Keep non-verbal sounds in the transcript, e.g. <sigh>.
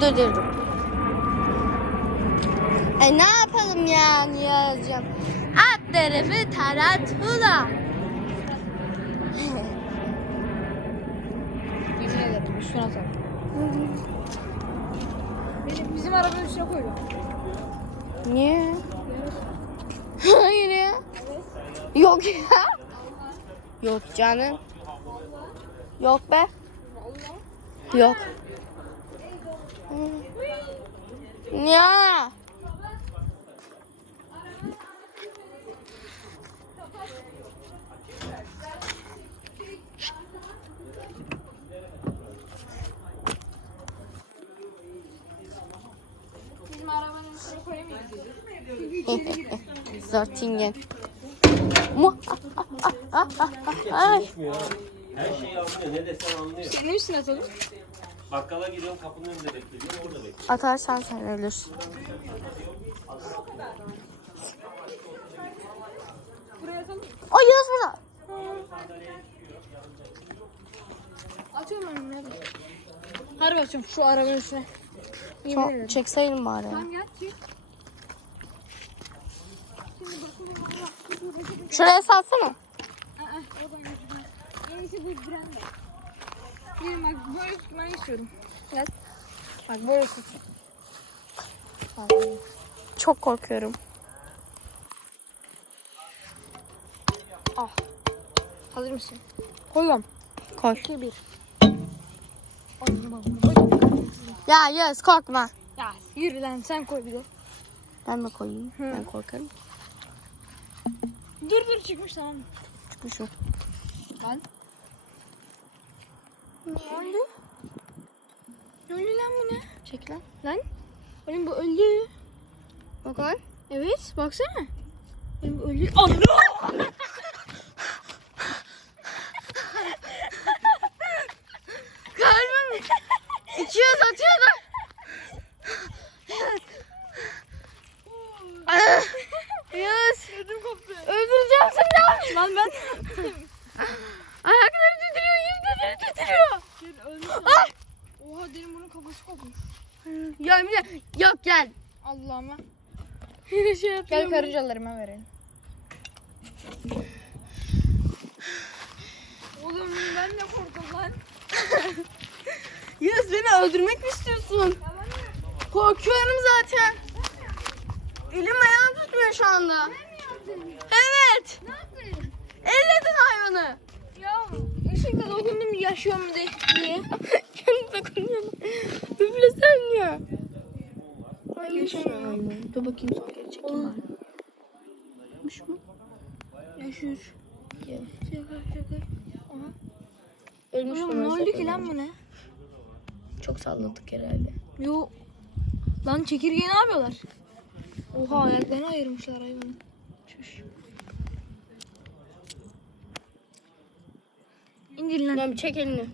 Dönerim. E ne yapalım ya? Niye yazacağım? Alt tarafı tarantula. <laughs> Yemin ederim üstüne atalım. Benim, bizim arabanın üstüne koydu. Niye? Hayır ya. Yok ya. Yok canım. Yok be. Yok. Ya. Bizim arabanın üstüne koyamayız. Ay. Her şeyi anlıyor. Ne desen anlıyor. Senin üstüne atalım. Bakkala gidiyorum kapının önünde bekliyorum. Orada bekliyorum. Atarsan sen ölürsün. O Yunus burada. Atıyorum hadi. Hadi bakayım şu arabanın üstüne. Yemin Çok, ederim. çekseydin bari. Tamam gel. Şuraya salsana. Aa, oradan götüreceğim. En iyisi bu branda. Gelin bak böyle tutmayı istiyorum. Gel. Bak böyle. Bak. Çok korkuyorum. Ah. Hazır mısın? Koyuyorum. Koy. 2 1. Anne bak. Koy. Ya Yunus korkma. Ya yürü lan sen koy bir de. Ben mi koyayım? Ben korkarım. Dur dur çıkmış tamam. Çıkmışım. Lan. Ne oldu? Ne oldu lan bu ne? Çek lan. Lan. Oğlum bu öldü. Bak lan. Evet baksana. Oğlum bu öldü. Allah! Kalbim. İçiyoruz atıyorlar. Yunus. Ödüm koptu. Öldüreceğim seni. Lan ben. Titriyor. Yüzleri titriyor. Gel öldü. Oha derin bunun kafası kopmuş. Ya de yok gel. Allah'ıma. Yine şey yapıyor. Gel karıncalarıma verelim. Oğlum ben de korktum lan. <laughs> Yunus beni öldürmek mi istiyorsun? Korkuyorum zaten. Elim ayağım tutmuyor şu anda. Evet. Ne yaptın? Elledin hayvanı. Ya ışıkta dokundum yaşıyor mu diye. <laughs> Kendi dokunuyorum. Üflesen ya. Yaşıyor hayvan. Dur bakayım son geri çekeyim bari. Yapmış mı? Yaşıyor. Şaka şaka. Aha. Ölmüş Oğlum ne oldu ki lan bu ne? Çok salladık herhalde. Yo. Lan çekirgeyi ne yapıyorlar? Oha ayaklarını ayırmışlar hayvanın. Lan bir çek elini.